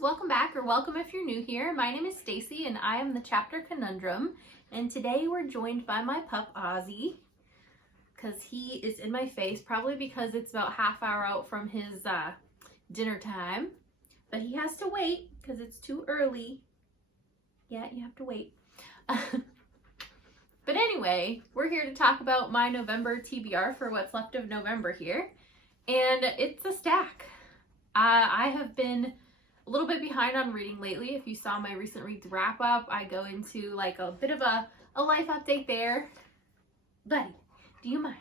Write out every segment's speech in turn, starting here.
welcome back, or welcome if you're new here. My name is Stacy and I am the chapter Conundrum, and today we're joined by my pup Ozzy because he is in my face, probably because it's about half hour out from his dinner time, but he has to wait because it's too early. Yeah, you have to wait. But anyway, we're here to talk about my November TBR for what's left of November here, and it's a stack. I have been a little bit behind on reading lately. If you saw my recent reads wrap up, I go into like a bit of a life update there. Buddy, do you mind?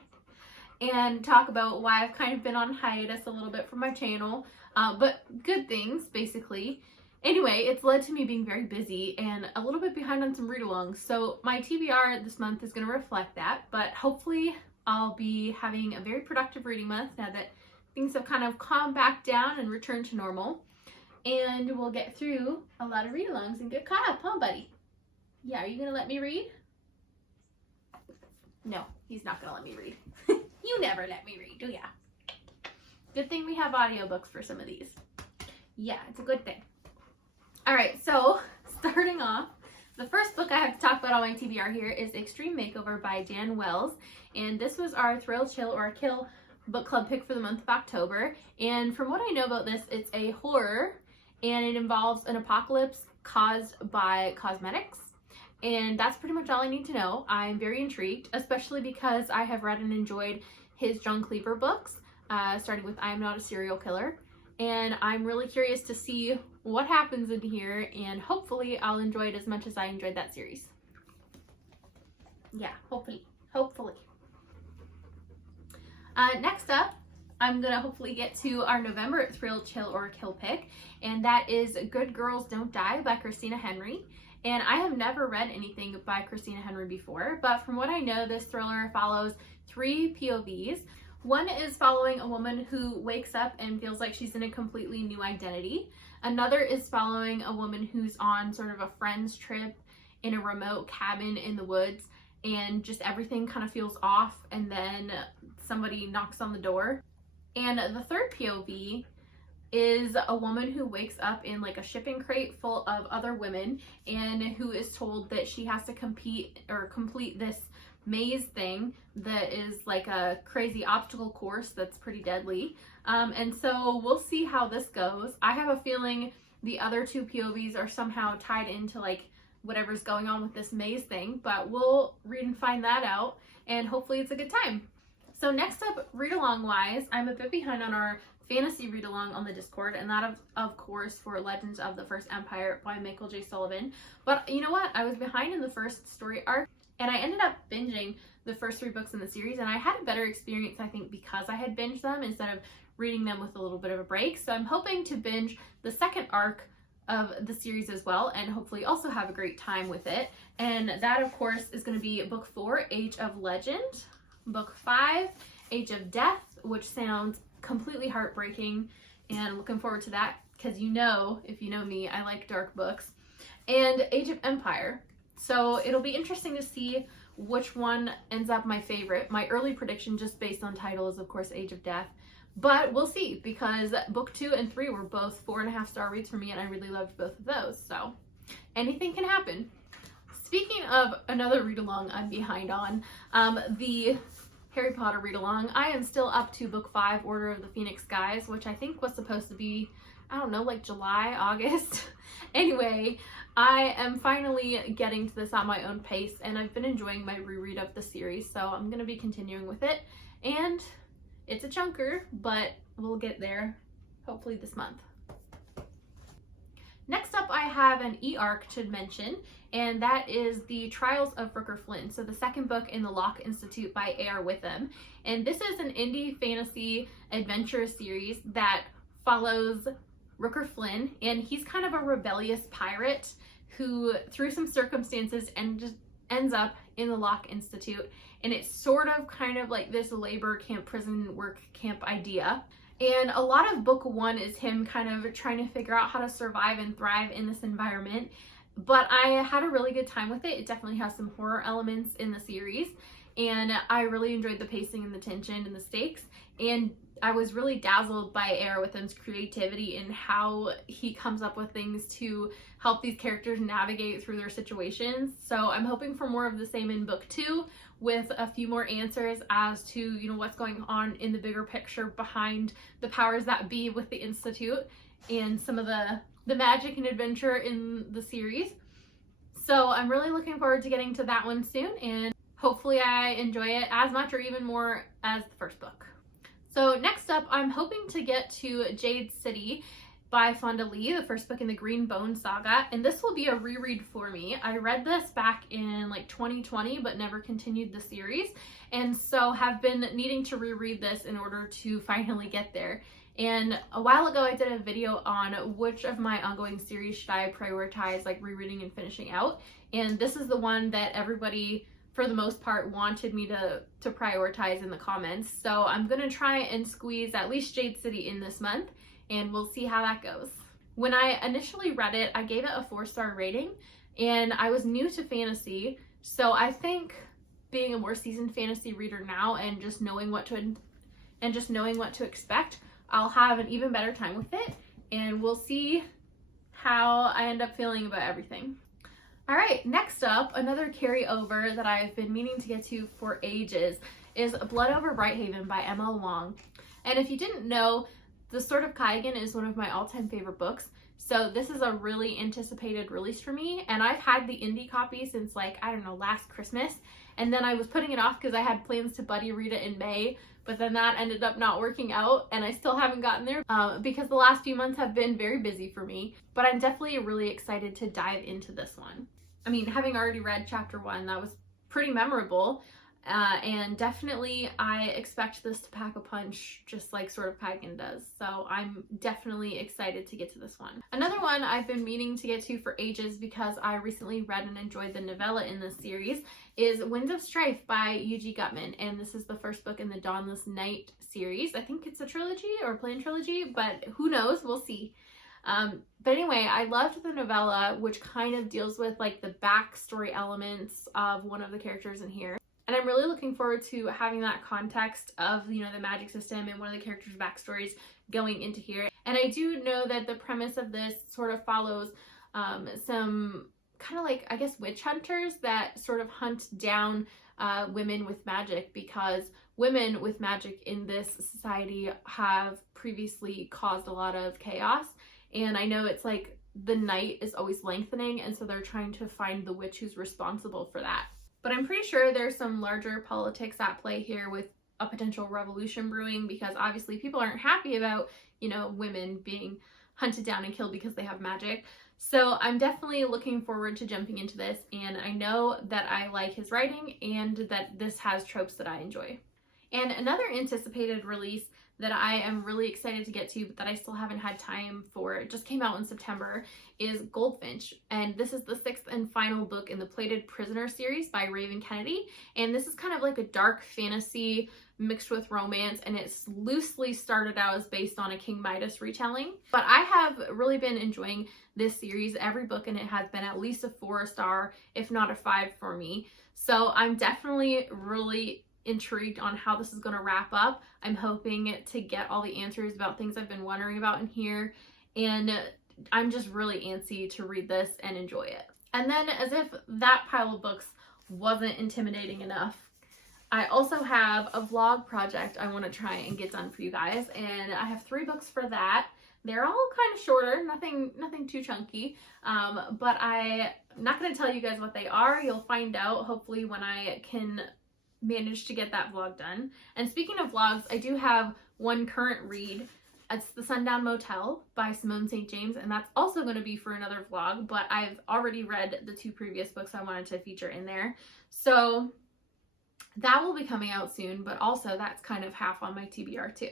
And talk about why I've kind of been on hiatus a little bit from my channel, but good things, basically. Anyway, it's led to me being very busy and a little bit behind on some read-alongs. So my TBR this month is going to reflect that, but hopefully I'll be having a very productive reading month now that things have kind of calmed back down and returned to normal. And we'll get through a lot of read-alongs and get caught up, huh, buddy? Yeah, are you going to let me read? No, he's not going to let me read. You never let me read, do ya? Good thing we have audiobooks for some of these. Yeah, it's a good thing. All right, so starting off, the first book I have to talk about on my TBR here is Extreme Makeover by Dan Wells. And this was our Thrill, Chill, or Kill book club pick for the month of October. And from what I know about this, it's a horror and it involves an apocalypse caused by cosmetics. And that's pretty much all I need to know. I'm very intrigued, especially because I have read and enjoyed his John Cleaver books, starting with I Am Not a Serial Killer. And I'm really curious to see what happens in here, and hopefully I'll enjoy it as much as I enjoyed that series. Yeah, hopefully. Next up, I'm gonna hopefully get to our November Thrill, Chill, or Kill pick, and that is Good Girls Don't Die by Christina Henry. And I have never read anything by Christina Henry before, but from what I know, this thriller follows 3 POVs. One is following a woman who wakes up and feels like she's in a completely new identity. Another is following a woman who's on sort of a friend's trip in a remote cabin in the woods, and just everything kind of feels off, and then somebody knocks on the door. And the third POV is a woman who wakes up in like a shipping crate full of other women and who is told that she has to compete or complete this maze thing that is like a crazy obstacle course that's pretty deadly. And so we'll see how this goes. I have a feeling the other 2 POVs are somehow tied into like whatever's going on with this maze thing, but we'll read and find that out, and hopefully it's a good time. So next up, read-along wise, I'm a bit behind on our fantasy read-along on the Discord, and that of course for Legends of the First Empire by Michael J. Sullivan. But you know what? I was behind in the first story arc, and I ended up binging the first 3 books in the series, and I had a better experience, I think, because I had binged them instead of reading them with a little bit of a break. So I'm hoping to binge the second arc of the series as well, and hopefully also have a great time with it. And that, of course, is going to be book 4, Age of Legend, book 5, Age of Death, which sounds completely heartbreaking, and I'm looking forward to that because you know, if you know me, I like dark books, and Age of Empire. So it'll be interesting to see which one ends up my favorite. My early prediction, just based on title, is of course Age of Death, but we'll see, because book 2 and 3 were both 4.5-star reads for me, and I really loved both of those, so anything can happen. Speaking of another read-along I'm behind on, the Harry Potter read-along, I am still up to book 5, Order of the Phoenix Guys, which I think was supposed to be, I don't know, like July, August. Anyway, I am finally getting to this at my own pace, and I've been enjoying my reread of the series, so I'm going to be continuing with it. And it's a chunker, but we'll get there hopefully this month. Next up, I have an e-arc to mention, and that is the Trials of Rooker Flynn, so the second book in the Locke Institute by A.R. Witham. And this is an indie fantasy adventure series that follows Rooker Flynn, and he's kind of a rebellious pirate who, through some circumstances, ends up in the Locke Institute, and it's sort of kind of like this labor camp, prison work camp idea. And a lot of book 1 is him kind of trying to figure out how to survive and thrive in this environment. But I had a really good time with it. It definitely has some horror elements in the series, and I really enjoyed the pacing and the tension and the stakes. And I was really dazzled by A.R. Within's creativity and how he comes up with things to help these characters navigate through their situations. So I'm hoping for more of the same in book 2, with a few more answers as to, you know, what's going on in the bigger picture behind the powers that be with the Institute and some of the magic and adventure in the series. So I'm really looking forward to getting to that one soon, and hopefully I enjoy it as much or even more as the first book. So next up, I'm hoping to get to Jade City by Fonda Lee, the first book in the Green Bone saga, and this will be a reread for me. I read this back in like 2020 but never continued the series, and so have been needing to reread this in order to finally get there. And a while ago I did a video on which of my ongoing series should I prioritize, like rereading and finishing out, and this is the one that everybody for the most part wanted me to prioritize in the comments. So I'm gonna try and squeeze at least Jade City in this month, and we'll see how that goes. When I initially read it, I gave it a 4-star rating, and I was new to fantasy, so I think being a more seasoned fantasy reader now and just knowing what to expect, I'll have an even better time with it, and we'll see how I end up feeling about everything. All right, next up, another carryover that I've been meaning to get to for ages is Blood Over Brighthaven by Emma Long. And if you didn't know, The Sword of Kaigan is one of my all-time favorite books, so this is a really anticipated release for me, and I've had the indie copy since, like, I don't know, last Christmas, and then I was putting it off because I had plans to buddy read it in May, but then that ended up not working out, and I still haven't gotten there because the last few months have been very busy for me, but I'm definitely really excited to dive into this one. I mean, having already read chapter 1, that was pretty memorable, and definitely I expect this to pack a punch just like Sword of Kaigan does, so I'm definitely excited to get to this one. Another one I've been meaning to get to for ages because I recently read and enjoyed the novella in this series is Winds of Strife by U.G. Gutman, and this is the first book in the Dawnless Night series. I think it's a trilogy or a planned trilogy, but who knows, we'll see. But anyway, I loved the novella, which kind of deals with like the backstory elements of one of the characters in here. And I'm really looking forward to having that context of, you know, the magic system and one of the characters' backstories going into here. And I do know that the premise of this sort of follows some kind of like, I guess, witch hunters that sort of hunt down women with magic, because women with magic in this society have previously caused a lot of chaos. And I know it's like the night is always lengthening, and so they're trying to find the witch who's responsible for that. But I'm pretty sure there's some larger politics at play here with a potential revolution brewing, because obviously people aren't happy about, you know, women being hunted down and killed because they have magic. So I'm definitely looking forward to jumping into this, and I know that I like his writing and that this has tropes that I enjoy. And another anticipated release that I am really excited to get to, but that I still haven't had time for, it just came out in September, is Goldfinch. And this is the 6th and final book in the Plated Prisoner series by Raven Kennedy. And this is kind of like a dark fantasy mixed with romance, and it's loosely started out as based on a King Midas retelling. But I have really been enjoying this series. Every book in it has been at least a 4-star, if not a 5 for me. So I'm definitely really intrigued on how this is going to wrap up. I'm hoping to get all the answers about things I've been wondering about in here, and I'm just really antsy to read this and enjoy it. And then, as if that pile of books wasn't intimidating enough, I also have a vlog project I want to try and get done for you guys, and I have 3 books for that. They're all kind of shorter, nothing too chunky, but I'm not going to tell you guys what they are. You'll find out hopefully when I can manage to get that vlog done. And speaking of vlogs, I do have one current read. It's The Sundown Motel by Simone St. James, and that's also going to be for another vlog, but I've already read the 2 previous books I wanted to feature in there. So that will be coming out soon, but also that's kind of half on my TBR too.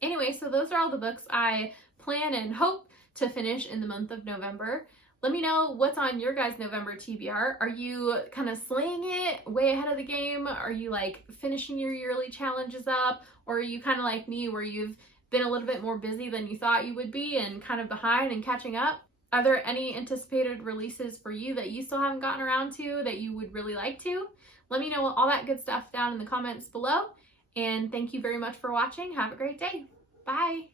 Anyway, so those are all the books I plan and hope to finish in the month of November. Let me know what's on your guys' November TBR. Are you kind of slaying it way ahead of the game? Are you like finishing your yearly challenges up? Or are you kind of like me where you've been a little bit more busy than you thought you would be and kind of behind and catching up? Are there any anticipated releases for you that you still haven't gotten around to that you would really like to? Let me know all that good stuff down in the comments below, And thank you very much for watching. Have a great day. Bye.